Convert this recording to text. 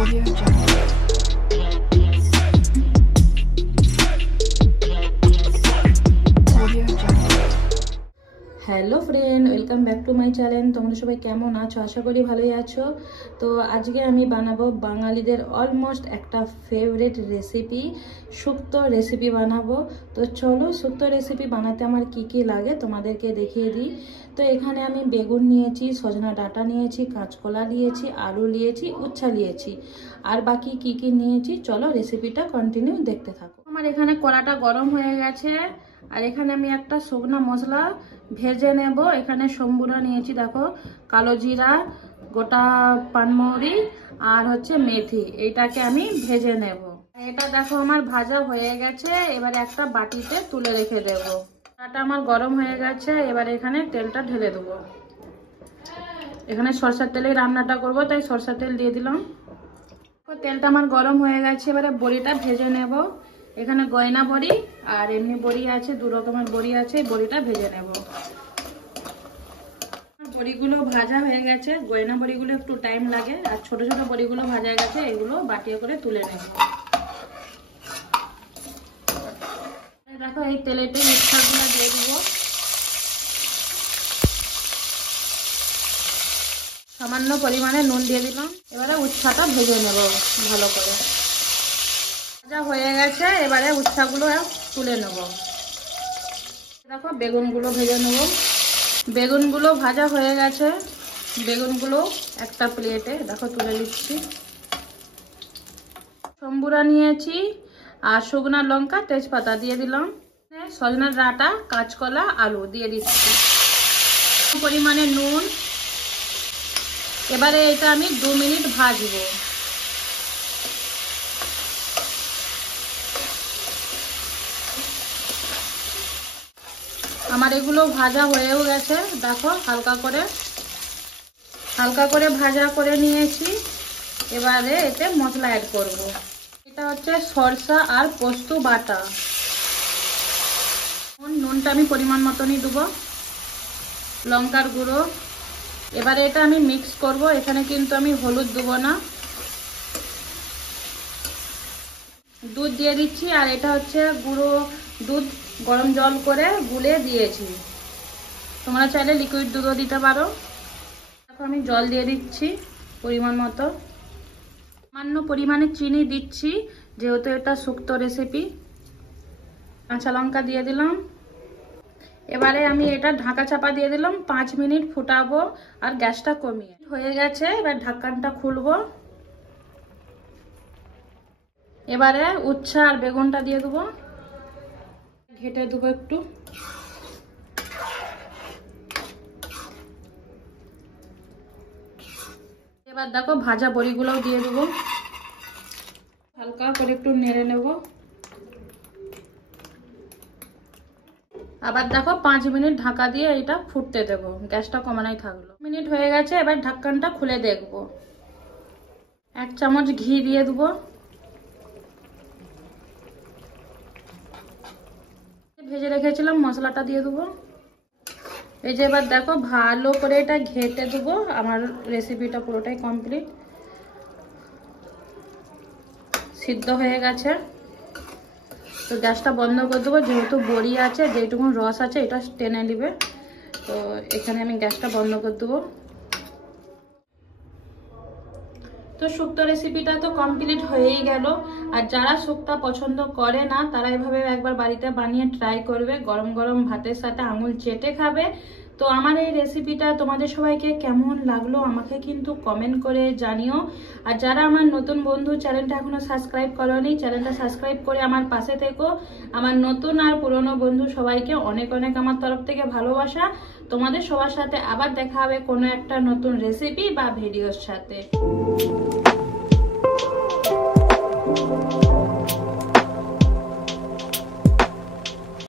Audio Jungle. Audio Jungle. Hello friend, welcome back to my channel. তোমরা সবাই কেমন আছো? আশা করি ভালোই আছো। তো আজকে আমি বানাবো বাঙালিদের অলমোস্ট একটা ফেভারিট রেসিপি, শুক্তো রেসিপি বানাবো। তো চলো শুক্তো রেসিপি বানাতে আমার কি কি লাগে তোমাদেরকে দেখিয়ে দিই। তো এখানে আমি বেগুন নিয়েছি, সজনা ডাঁটা নিয়েছি, কাঁচকলা নিয়েছি, আলু নিয়েছি, উচ্ছা নিয়েছি, আর বাকি কি কি নিয়েছি চলো রেসিপিটা কন্টিনিউ দেখতে থাকো। আমার এখানে কড়াটা গরম হয়ে গেছে, আর এখানে আমি একটা শুকনো মশলা ভেজে নেব। এখানে সম্বুরা নিয়েছি, দেখো, কালো জিরা, গোটা পানমৌরি আর হচ্ছে মেথি, এইটাকে আমি ভেজে নেব। এটা দেখো আমার ভাজা হয়ে গেছে, এবারে একটা বাটিতে তুলে রেখে দেব। কড়াটা আমার গরম হয়ে গেছে, এবারে এখানে তেলটা ঢেলে দেবো। এখানে সরষের তেলেই রান্নাটা করব, তাই সরষের তেল দিয়ে দিলাম। তেলটা আমার গরম হয়ে গেছে, এবারে বড়িটা ভেজে নেব। এখানে গয়না বড়ি আর এমনি বড়ি আছে, দু রকমের বড়ি আছে, বড়িটা ভেজে নেব। বড়িগুলো ভাজা হয়ে গেছে, গয়না বড়িগুলো একটু টাইম লাগে, আর ছোট ছোট বড়িগুলো ভাজা হয়ে গেছে, এগুলো বাটিয়ে করে তুলে নেব। দেখো এই তেলেতে উচ্ছাগুলো দিয়ে দিব। সামান্য পরিমাণে নুন দিয়ে দিলাম। এবারে উচ্ছাটা ভেজে নেব ভালো করে। ভাজা হয়ে গেছে, এবারে উচ্ছাগুলো তুলে নেব। দেখো বেগুনগুলো ভেজে নেব। বেগুনগুলো ভাজা হয়ে গেছে, বেগুনগুলো একটা প্লেটে দেখো তুলে দিচ্ছি। সম্বুরা নিয়েছি আর শুকনো লঙ্কা, তেজপাতা দিয়ে দিলাম। সজনা ডাঁটা, কাঁচকলা, আলু দিয়ে দিচ্ছি, পরিমাণে নুন। এবারে এটা আমি 2 মিনিট ভাজবো। আমার এগুলো ভাজা হয়েও গেছে, দেখো হালকা করে ভাজা করে নিয়েছি। এবারে এতে মশলা অ্যাড করব। এটা হচ্ছে সরষা আর পোস্ত বাটা। নুনটা আমি পরিমাণ মতনই দেবো, লঙ্কার গুঁড়ো। এবারে এটা আমি মিক্স করব। এখানে কিন্তু আমি হলুদ দেবো না। দুধ দিয়ে দিচ্ছি, আর এটা হচ্ছে গুঁড়ো দুধ, গরম জল করে গুলে দিয়েছি। তোমরা চাইলে লিকুইড দুধও দিতে পারো। এখন আমি জল দিয়ে দিচ্ছি পরিমাণ মতো। সামান্য পরিমাণে চিনি দিচ্ছি, যেহেতু এটা শুক্তো রেসিপি। কাঁচা লঙ্কা দিয়ে দিলাম। এবারে আমি এটা ঢাকা চাপা দিয়ে দিলাম, 5 মিনিট ফুটাবো আর গ্যাসটা কমিয়ে। হয়ে গেছে, এবার ঢাকনটা খুলবো। এবারে উচ্ছে আর বেগুনটা দিয়ে দেবো, ঘেটে দেবো একটু। এবার দেখো ভাজা বড়িগুলোও দিয়ে দেবো, হালকা করে একটু নেড়ে নেব। আবার দেখো 5 মিনিট ঢাকা দিয়ে এটা ফুটতে দেবো, গ্যাসটা কমানোই থাকলো। মিনিট হয়ে গেছে, এবার ঢাকনটা খুলে দেখবো। 1 চামচ ঘি দিয়ে দেবো। ভেজে রেখেছিলাম মশলাটা দিয়ে দেবো। এই যে এবার দেখো ভালো করে এটা ঘেটে দেবো। আমার রেসিপিটা পুরোটাই কমপ্লিট, সিদ্ধ হয়ে গেছে। তো গ্যাসটা বন্ধ করে দেবো, যেহেতু বড়ি আছে, যেটুকু রস আছে এটা টেনে নেবে। তো এখানে আমি গ্যাসটা বন্ধ করে দেবো। তো শুক্তো রেসিপিটা তো কমপ্লিট হয়েই গেল। আর যারা শুক্তো পছন্দ করে না, তারা এভাবে একবার বাড়িতে বানিয়ে ট্রাই করবে, গরম গরম ভাতের সাথে আঙুল চেটে খাবে। তো আমার এই রেসিপিটা তোমাদের সবাইকে কেমন লাগলো আমাকে কিন্তু কমেন্ট করে জানিও। আর যারা আমার নতুন বন্ধু, চ্যানেলটা এখনো সাবস্ক্রাইব করোনি, চ্যানেলটা সাবস্ক্রাইব করে আমার পাশে থেকো। আমার নতুন আর পুরনো বন্ধু সবাইকে অনেক অনেক আমার তরফ থেকে ভালোবাসা। তোমাদের সবার সাথে আবার দেখা হবে কোনো একটা নতুন রেসিপি বা ভিডিওর সাথে।